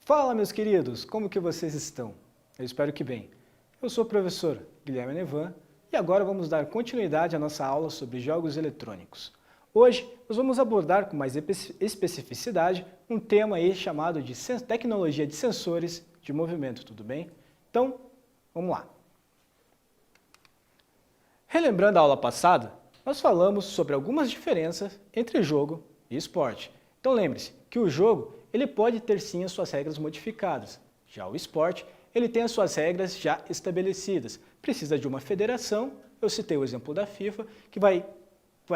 Fala, meus queridos, como que vocês estão? Eu espero que bem. Eu sou o professor Guilherme Nevan e agora vamos dar continuidade à nossa aula sobre jogos eletrônicos. Hoje nós vamos abordar com mais especificidade um tema aí chamado de tecnologia de sensores de movimento, tudo bem? Então, vamos lá. Relembrando a aula passada, nós falamos sobre algumas diferenças entre jogo e esporte. Então lembre-se que o jogo ele pode ter sim as suas regras modificadas. Já o esporte, ele tem as suas regras já estabelecidas. Precisa de uma federação, eu citei o exemplo da FIFA, que vai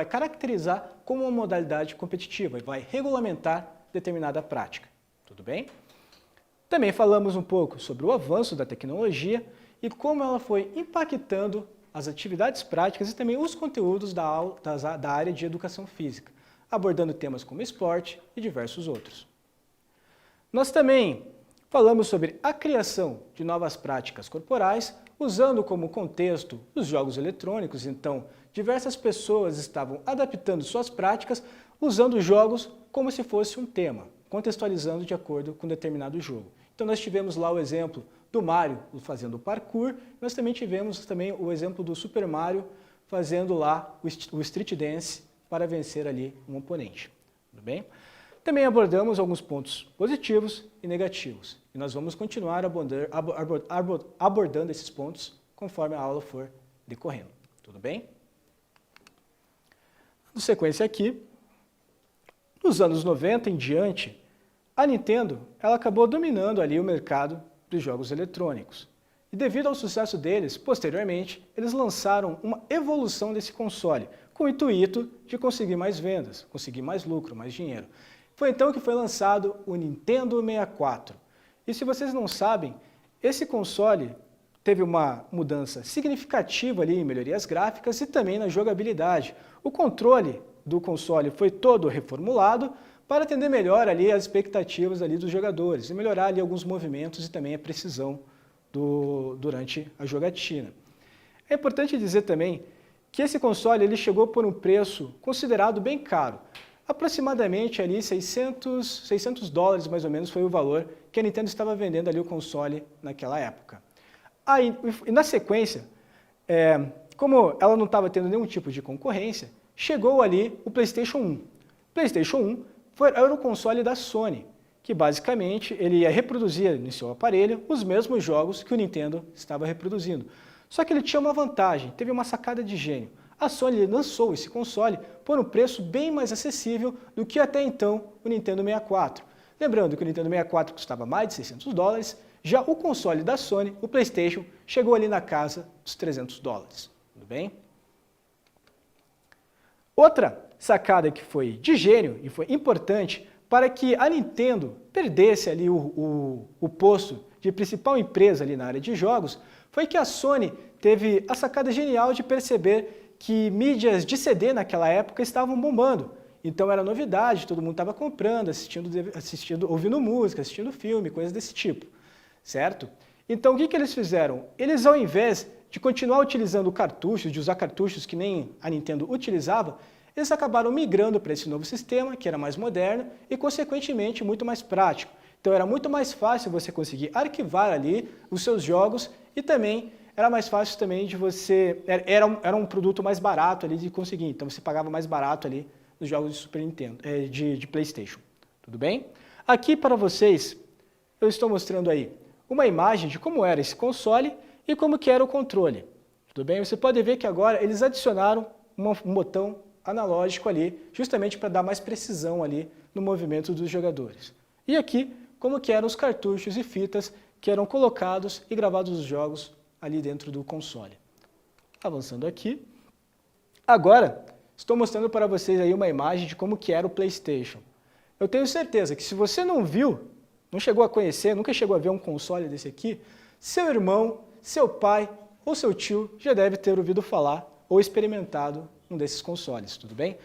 caracterizar como uma modalidade competitiva e vai regulamentar determinada prática. Tudo bem? Também falamos um pouco sobre o avanço da tecnologia e como ela foi impactando as atividades práticas e também os conteúdos da área de educação física, abordando temas como esporte e diversos outros. Nós também falamos sobre a criação de novas práticas corporais, usando como contexto os jogos eletrônicos. Então, diversas pessoas estavam adaptando suas práticas, usando jogos como se fosse um tema, contextualizando de acordo com determinado jogo. Então, nós tivemos lá o exemplo do Mario fazendo parkour, nós também tivemos o exemplo do Super Mario fazendo lá o Street Dance para vencer ali um oponente. Tudo bem? Também abordamos alguns pontos positivos e negativos. E nós vamos continuar abordando esses pontos conforme a aula for decorrendo. Tudo bem? Na sequência aqui, nos anos 90 em diante, a Nintendo ela acabou dominando ali o mercado dos jogos eletrônicos. E devido ao sucesso deles, posteriormente, eles lançaram uma evolução desse console, com o intuito de conseguir mais vendas, conseguir mais lucro, mais dinheiro. Foi então que foi lançado o Nintendo 64. E se vocês não sabem, esse console teve uma mudança significativa ali em melhorias gráficas e também na jogabilidade. O controle do console foi todo reformulado para atender melhor ali as expectativas ali dos jogadores e melhorar ali alguns movimentos e também a precisão durante a jogatina. É importante dizer também que esse console ele chegou por um preço considerado bem caro. Aproximadamente ali $600 mais ou menos foi o valor que a Nintendo estava vendendo ali o console naquela época. Aí, e na sequência, como ela não estava tendo nenhum tipo de concorrência, chegou ali o PlayStation 1. O PlayStation 1 era o console da Sony, que basicamente ele ia reproduzir no seu aparelho os mesmos jogos que o Nintendo estava reproduzindo. Só que ele tinha uma vantagem, teve uma sacada de gênio. A Sony lançou esse console por um preço bem mais acessível do que até então o Nintendo 64. Lembrando que o Nintendo 64 custava mais de $600, já o console da Sony, o PlayStation, chegou ali na casa dos $300. Tudo bem? Outra sacada que foi de gênio e foi importante para que a Nintendo perdesse ali o posto de principal empresa ali na área de jogos, foi que a Sony teve a sacada genial de perceber que mídias de CD naquela época estavam bombando. Então era novidade, todo mundo estava comprando, assistindo, ouvindo música, assistindo filme, coisas desse tipo, certo? Então o que eles fizeram? Eles, ao invés de continuar utilizando cartuchos, de usar cartuchos que nem a Nintendo utilizava, eles acabaram migrando para esse novo sistema, que era mais moderno e, consequentemente, muito mais prático. Então era muito mais fácil você conseguir arquivar ali os seus jogos e também era mais fácil também de você... Era um produto mais barato ali de conseguir, então você pagava mais barato ali nos jogos de Super Nintendo, de PlayStation. Tudo bem? Aqui para vocês, eu estou mostrando aí uma imagem de como era esse console e como que era o controle. Tudo bem? Você pode ver que agora eles adicionaram um botão analógico ali, justamente para dar mais precisão ali no movimento dos jogadores. E aqui, como que eram os cartuchos e fitas que eram colocados e gravados os jogos ali dentro do console. Avançando aqui. Agora, estou mostrando para vocês aí uma imagem de como que era o PlayStation. Eu tenho certeza que se você não viu, não chegou a conhecer, nunca chegou a ver um console desse aqui, seu irmão, seu pai ou seu tio já deve ter ouvido falar ou experimentado um desses consoles, tudo bem?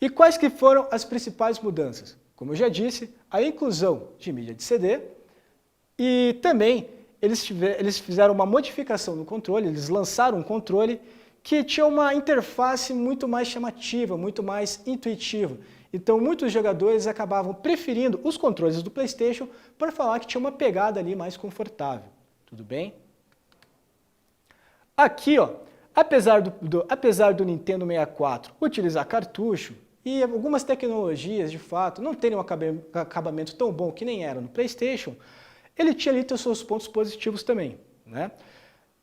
E quais que foram as principais mudanças? Como eu já disse, a inclusão de mídia de CD e também eles fizeram uma modificação no controle, eles lançaram um controle que tinha uma interface muito mais chamativa, muito mais intuitiva. Então muitos jogadores acabavam preferindo os controles do PlayStation por falar que tinha uma pegada ali mais confortável. Tudo bem? Aqui, ó, apesar do Nintendo 64 utilizar cartucho e algumas tecnologias, de fato, não terem um acabamento tão bom que nem era no PlayStation, ele tinha ali os seus pontos positivos também, né?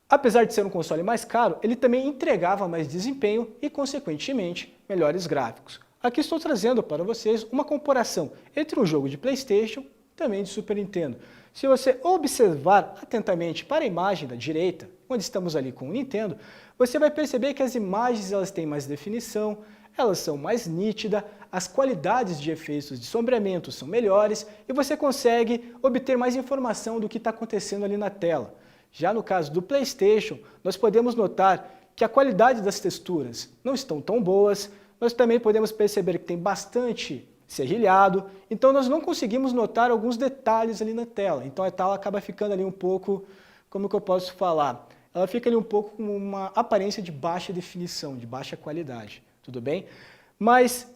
Apesar de ser um console mais caro, ele também entregava mais desempenho e, consequentemente, melhores gráficos. Aqui estou trazendo para vocês uma comparação entre um jogo de PlayStation e também de Super Nintendo. Se você observar atentamente para a imagem da direita, onde estamos ali com o Nintendo, você vai perceber que as imagens elas têm mais definição, elas são mais nítidas, as qualidades de efeitos de sombreamento são melhores e você consegue obter mais informação do que está acontecendo ali na tela. Já no caso do PlayStation, nós podemos notar que a qualidade das texturas não estão tão boas, nós também podemos perceber que tem bastante serrilhado, então nós não conseguimos notar alguns detalhes ali na tela, então a tela acaba ficando ali um pouco, como que eu posso falar, ela fica ali um pouco com uma aparência de baixa definição, de baixa qualidade, tudo bem? Mas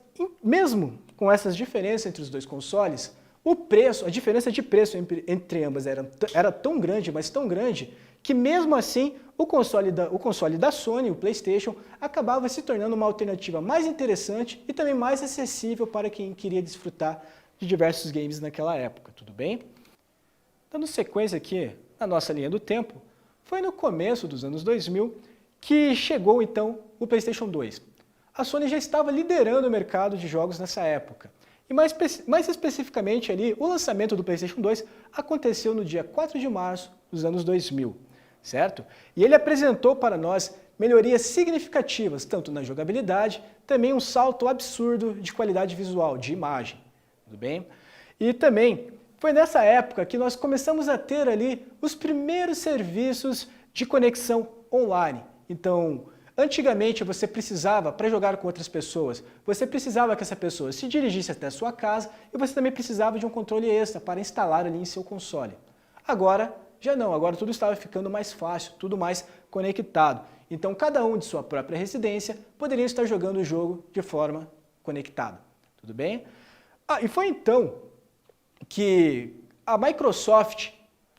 mesmo com essas diferenças entre os dois consoles, o preço, a diferença de preço entre ambas era tão grande, mas tão grande, que mesmo assim o console da Sony, o PlayStation, acabava se tornando uma alternativa mais interessante e também mais acessível para quem queria desfrutar de diversos games naquela época, tudo bem? Dando sequência aqui na nossa linha do tempo, foi no começo dos anos 2000 que chegou então o PlayStation 2. A Sony já estava liderando o mercado de jogos nessa época. E mais especificamente ali, o lançamento do PlayStation 2 aconteceu no dia 4 de março dos anos 2000, certo? E ele apresentou para nós melhorias significativas, tanto na jogabilidade, também um salto absurdo de qualidade visual, de imagem, tudo bem? E também foi nessa época que nós começamos a ter ali os primeiros serviços de conexão online. Então, antigamente você precisava, para jogar com outras pessoas, você precisava que essa pessoa se dirigisse até a sua casa e você também precisava de um controle extra para instalar ali em seu console. Agora, já não, agora tudo estava ficando mais fácil, tudo mais conectado. Então cada um de sua própria residência poderia estar jogando o jogo de forma conectada, tudo bem? E foi então que a Microsoft,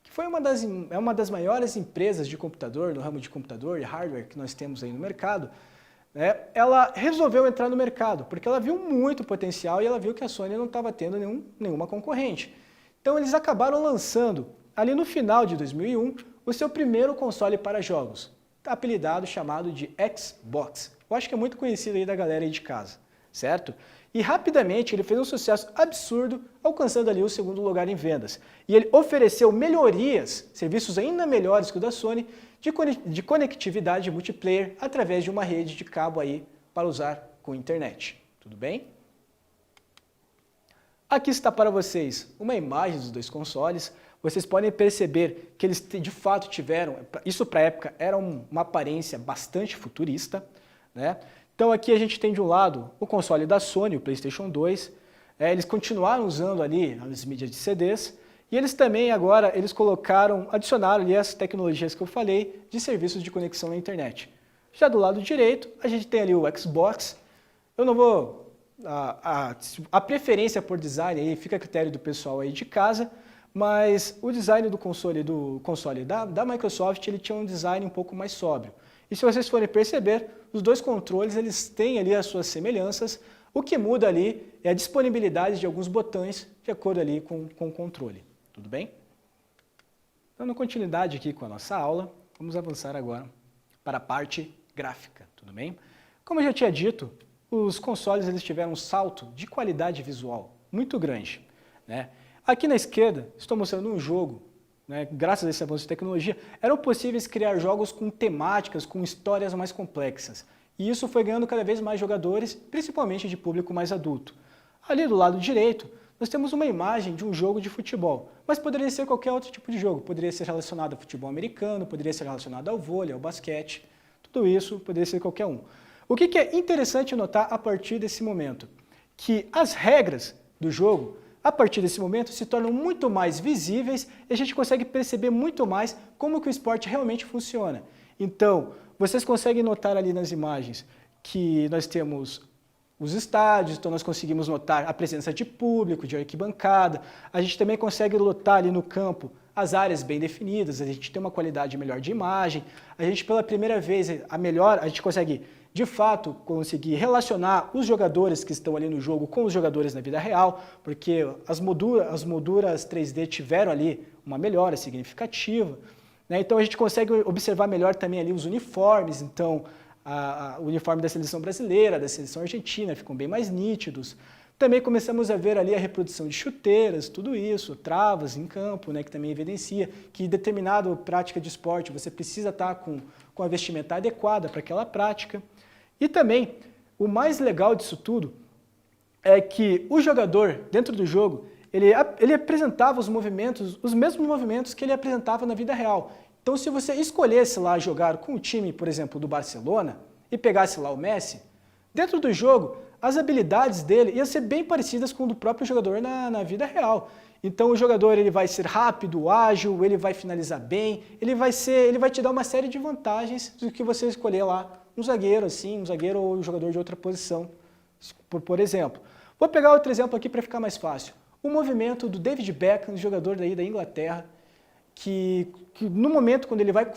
foi uma das maiores empresas de computador, no ramo de computador e hardware que nós temos aí no mercado, né, ela resolveu entrar no mercado, porque ela viu muito potencial e ela viu que a Sony não estava tendo nenhuma concorrente. Então eles acabaram lançando, ali no final de 2001, o seu primeiro console para jogos, apelidado, chamado de Xbox. Eu acho que é muito conhecido aí da galera aí de casa, certo? E rapidamente ele fez um sucesso absurdo, alcançando ali o segundo lugar em vendas. E ele ofereceu melhorias, serviços ainda melhores que o da Sony, de conectividade multiplayer através de uma rede de cabo aí para usar com internet. Tudo bem? Aqui está para vocês uma imagem dos dois consoles. Vocês podem perceber que eles de fato tiveram, isso para a época era uma aparência bastante futurista, né? Então aqui a gente tem de um lado o console da Sony, o PlayStation 2, eles continuaram usando ali as mídias de CDs, e eles também agora, adicionaram ali as tecnologias que eu falei de serviços de conexão na internet. Já do lado direito, a gente tem ali o Xbox, eu não vou, a preferência por design aí fica a critério do pessoal aí de casa, mas o design do console da Microsoft, ele tinha um design um pouco mais sóbrio. E se vocês forem perceber, os dois controles eles têm ali as suas semelhanças, o que muda ali é a disponibilidade de alguns botões de acordo ali com o controle. Tudo bem? Dando continuidade aqui com a nossa aula, vamos avançar agora para a parte gráfica, tudo bem? Como eu já tinha dito, os consoles eles tiveram um salto de qualidade visual muito grande, né? Aqui na esquerda estou mostrando um jogo, né, graças a esse avanço de tecnologia, eram possíveis criar jogos com temáticas, com histórias mais complexas. E isso foi ganhando cada vez mais jogadores, principalmente de público mais adulto. Ali do lado direito, nós temos uma imagem de um jogo de futebol, mas poderia ser qualquer outro tipo de jogo. Poderia ser relacionado ao futebol americano, poderia ser relacionado ao vôlei, ao basquete, tudo isso poderia ser qualquer um. O que é interessante notar a partir desse momento? Que as regras do jogo, a partir desse momento, se tornam muito mais visíveis e a gente consegue perceber muito mais como que o esporte realmente funciona. Então, vocês conseguem notar ali nas imagens que nós temos os estádios, então nós conseguimos notar a presença de público, de arquibancada, a gente também consegue notar ali no campo as áreas bem definidas, a gente tem uma qualidade melhor de imagem, a gente pela primeira vez, a gente consegue de fato conseguir relacionar os jogadores que estão ali no jogo com os jogadores na vida real, porque as molduras 3D tiveram ali uma melhora significativa, né? Então a gente consegue observar melhor também ali os uniformes, então o uniforme da seleção brasileira, da seleção argentina, ficam bem mais nítidos. Também começamos a ver ali a reprodução de chuteiras, tudo isso, travas em campo, né, que também evidencia que em determinada prática de esporte você precisa estar com a vestimenta adequada para aquela prática. E também, o mais legal disso tudo é que o jogador, dentro do jogo, ele apresentava os mesmos movimentos que ele apresentava na vida real. Então, se você escolhesse lá jogar com o time, por exemplo, do Barcelona, e pegasse lá o Messi, dentro do jogo, as habilidades dele iam ser bem parecidas com o do próprio jogador na vida real. Então, o jogador ele vai ser rápido, ágil, ele vai finalizar bem, ele vai te dar uma série de vantagens do que você escolher lá um zagueiro, assim, um zagueiro ou um jogador de outra posição, por exemplo. Vou pegar outro exemplo aqui para ficar mais fácil. O movimento do David Beckham, jogador daí da Inglaterra, que no momento quando ele vai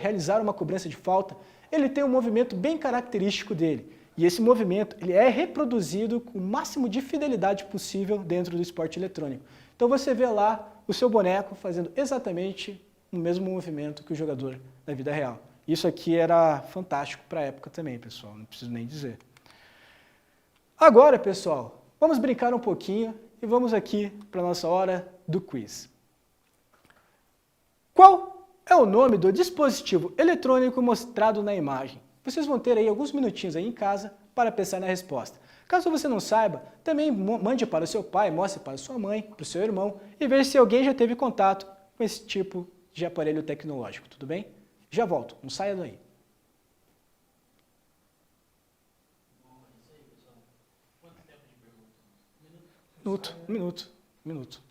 realizar uma cobrança de falta, ele tem um movimento bem característico dele. E esse movimento ele é reproduzido com o máximo de fidelidade possível dentro do esporte eletrônico. Então você vê lá o seu boneco fazendo exatamente o mesmo movimento que o jogador na vida real. Isso aqui era fantástico para a época também, pessoal, não preciso nem dizer. Agora, pessoal, vamos brincar um pouquinho e vamos aqui para a nossa hora do quiz. Qual é o nome do dispositivo eletrônico mostrado na imagem? Vocês vão ter aí alguns minutinhos aí em casa para pensar na resposta. Caso você não saiba, também mande para o seu pai, mostre para a sua mãe, para o seu irmão e veja se alguém já teve contato com esse tipo de aparelho tecnológico, tudo bem? Já volto, não saia daí. Um minuto. Um minutinho.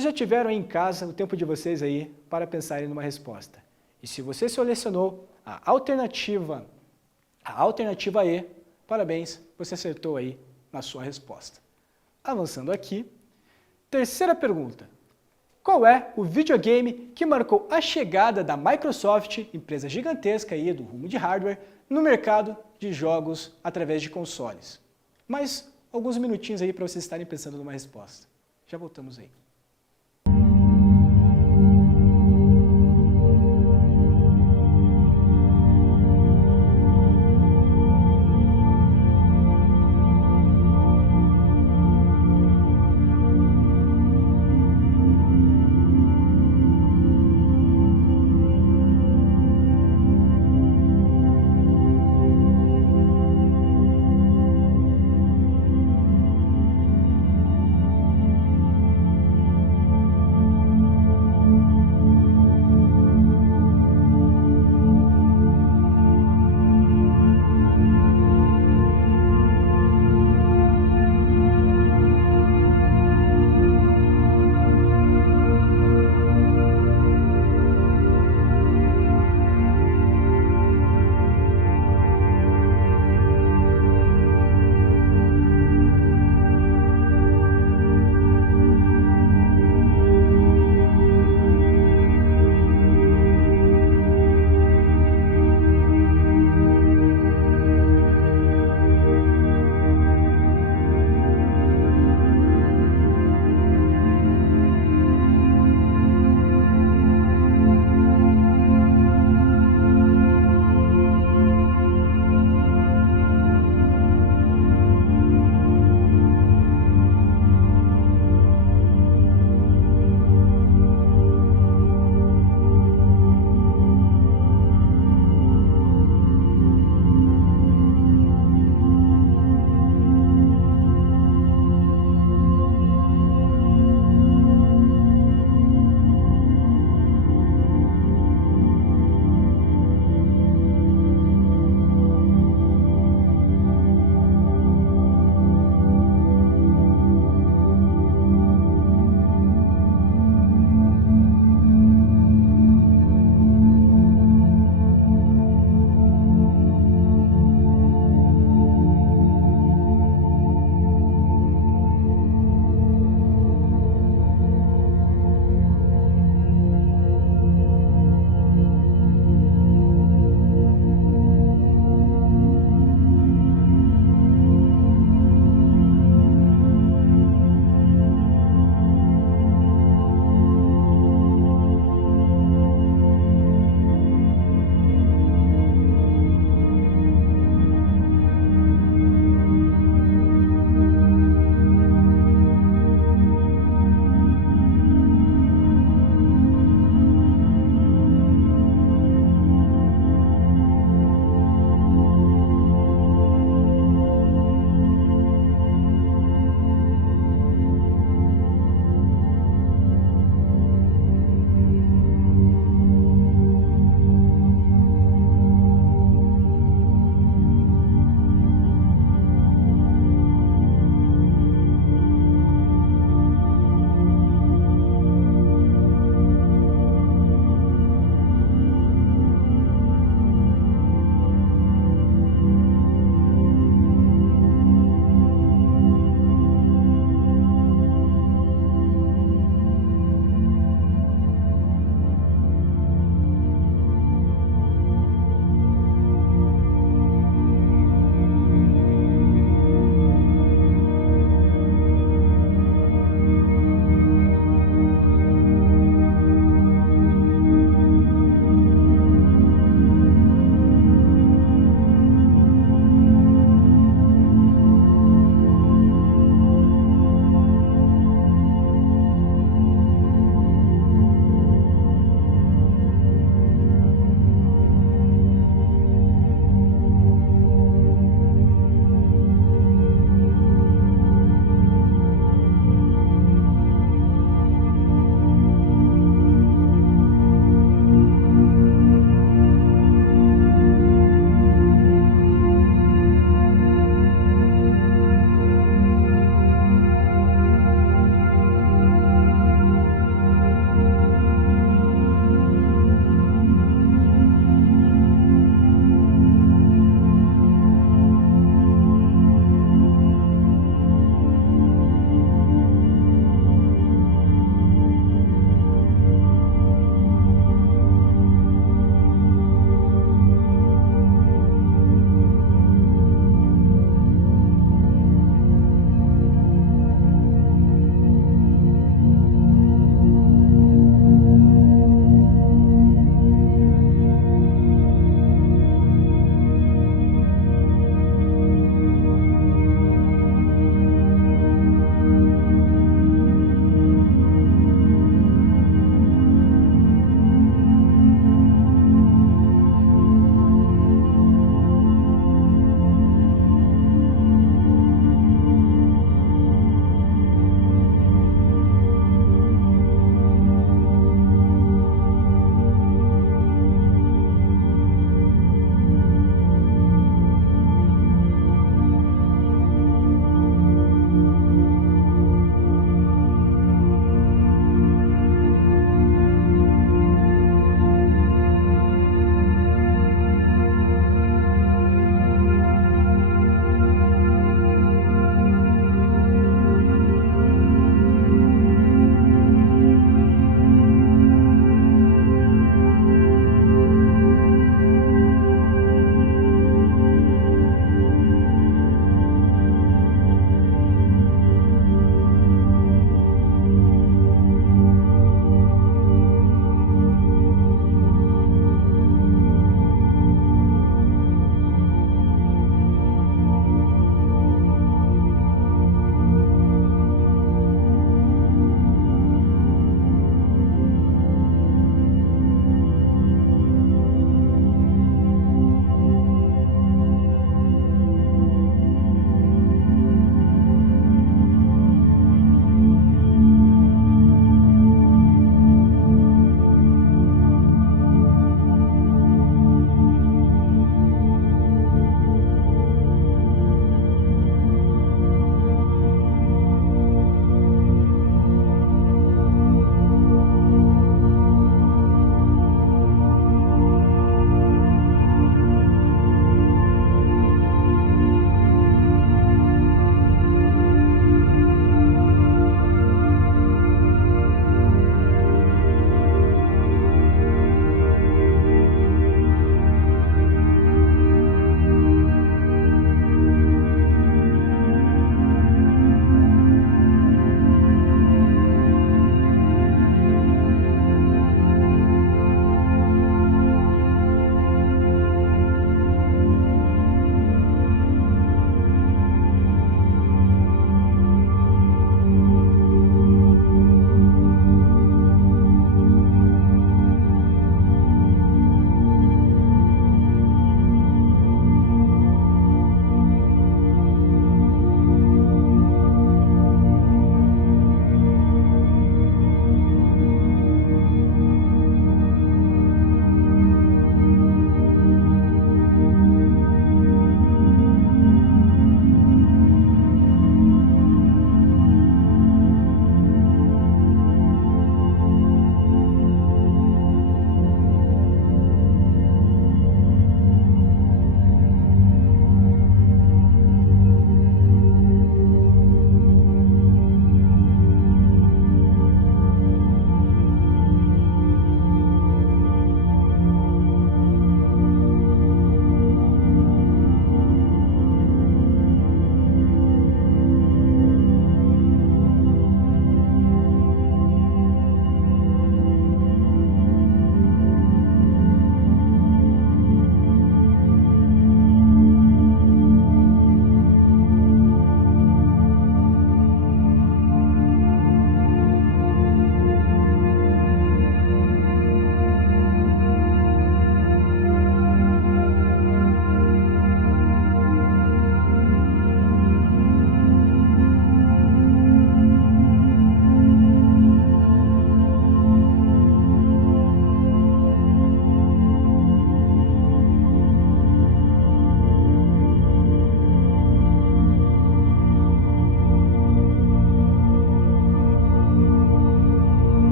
vocês já tiveram aí em casa o tempo de vocês aí para pensarem numa resposta. E se você selecionou a alternativa E, parabéns, você acertou aí na sua resposta. Avançando aqui, terceira pergunta. Qual é o videogame que marcou a chegada da Microsoft, empresa gigantesca aí do rumo de hardware, no mercado de jogos através de consoles? Mais alguns minutinhos aí para vocês estarem pensando numa resposta. Já voltamos aí.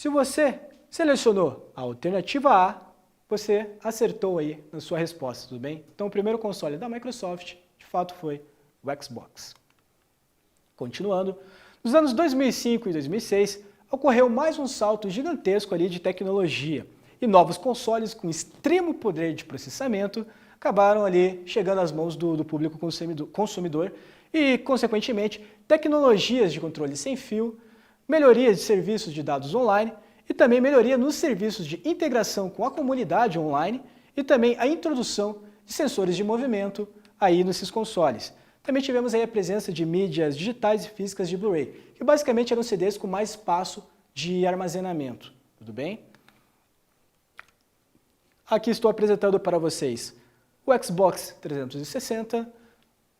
Se você selecionou a alternativa A, você acertou aí na sua resposta, tudo bem? Então o primeiro console da Microsoft, de fato, foi o Xbox. Continuando, nos anos 2005 e 2006, ocorreu mais um salto gigantesco ali de tecnologia e novos consoles com extremo poder de processamento acabaram ali chegando às mãos do público consumidor e, consequentemente, tecnologias de controle sem fio, melhorias de serviços de dados online e também melhoria nos serviços de integração com a comunidade online e também a introdução de sensores de movimento aí nesses consoles. Também tivemos aí a presença de mídias digitais e físicas de Blu-ray, que basicamente eram CDs com mais espaço de armazenamento, tudo bem? Aqui estou apresentando para vocês o Xbox 360,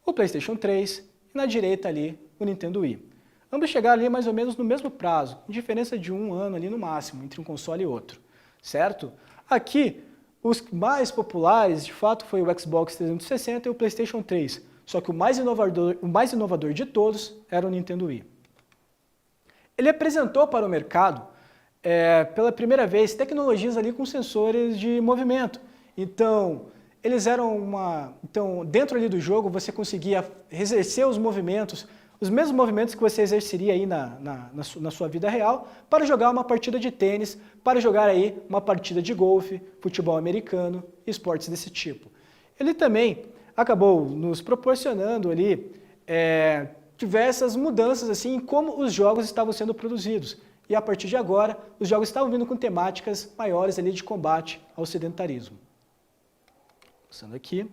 o PlayStation 3 e na direita ali o Nintendo Wii. Ambos chegaram ali mais ou menos no mesmo prazo, com diferença de 1 ano ali no máximo, entre um console e outro, certo? Aqui, os mais populares, de fato, foi o Xbox 360 e o PlayStation 3, só que o mais inovador de todos era o Nintendo Wii. Ele apresentou para o mercado, pela primeira vez, tecnologias ali com sensores de movimento. Então, eles eram dentro ali do jogo, você conseguia exercer os movimentos, os mesmos movimentos que você exerceria aí na sua vida real, para jogar uma partida de tênis, para jogar aí uma partida de golfe, futebol americano e esportes desse tipo. Ele também acabou nos proporcionando ali diversas mudanças assim, em como os jogos estavam sendo produzidos. E a partir de agora, os jogos estavam vindo com temáticas maiores ali de combate ao sedentarismo. Passando aqui.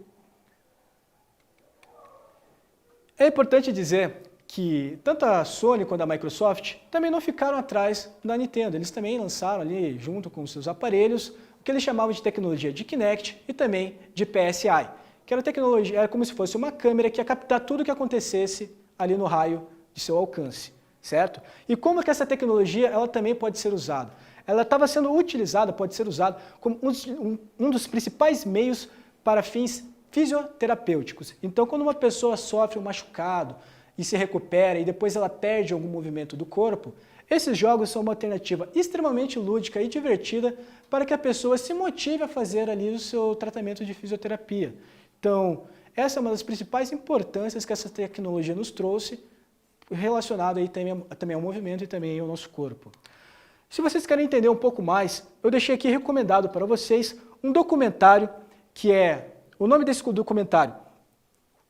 É importante dizer que tanto a Sony quanto a Microsoft também não ficaram atrás da Nintendo. Eles também lançaram ali, junto com os seus aparelhos, o que eles chamavam de tecnologia de Kinect e também de PSI, que era tecnologia, era como se fosse uma câmera que ia captar tudo o que acontecesse ali no raio de seu alcance, certo? E como que essa tecnologia ela também pode ser usada? Ela estava sendo utilizada, pode ser usada como um dos principais meios para fins fisioterapêuticos. Então, quando uma pessoa sofre um machucado e se recupera e depois ela perde algum movimento do corpo, esses jogos são uma alternativa extremamente lúdica e divertida para que a pessoa se motive a fazer ali o seu tratamento de fisioterapia. Então, essa é uma das principais importâncias que essa tecnologia nos trouxe, relacionado aí também ao movimento e também ao nosso corpo. Se vocês querem entender um pouco mais, eu deixei aqui recomendado para vocês um documentário que o nome desse documentário,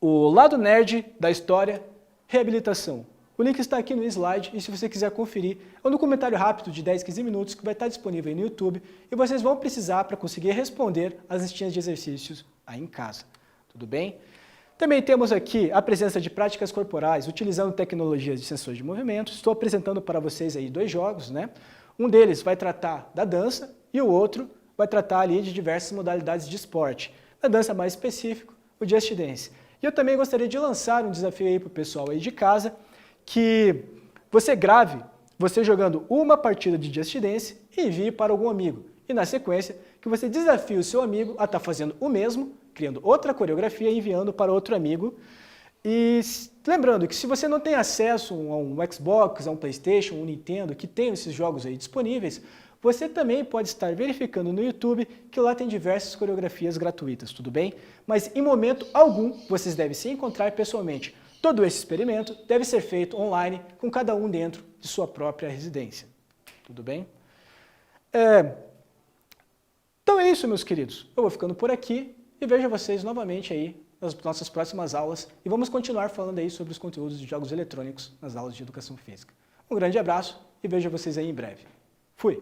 O Lado Nerd da História, Reabilitação. O link está aqui no slide e se você quiser conferir, é um documentário rápido de 10, 15 minutos que vai estar disponível aí no YouTube e vocês vão precisar para conseguir responder as listinhas de exercícios aí em casa. Tudo bem? Também temos aqui a presença de práticas corporais utilizando tecnologias de sensores de movimento. Estou apresentando para vocês aí 2 jogos, né? Um deles vai tratar da dança e o outro vai tratar ali de diversas modalidades de esporte. Na dança mais específico, o Just Dance. E eu também gostaria de lançar um desafio aí para o pessoal aí de casa, que você grave você jogando uma partida de Just Dance e envie para algum amigo. E na sequência, que você desafie o seu amigo a estar fazendo o mesmo, criando outra coreografia e enviando para outro amigo. E lembrando que se você não tem acesso a um Xbox, a um PlayStation, um Nintendo, que tem esses jogos aí disponíveis, você também pode estar verificando no YouTube que lá tem diversas coreografias gratuitas, tudo bem? Mas em momento algum vocês devem se encontrar pessoalmente. Todo esse experimento deve ser feito online com cada um dentro de sua própria residência, tudo bem? Então é isso, meus queridos. Eu vou ficando por aqui e vejo vocês novamente aí nas nossas próximas aulas e vamos continuar falando aí sobre os conteúdos de jogos eletrônicos nas aulas de educação física. Um grande abraço e vejo vocês aí em breve. Fui!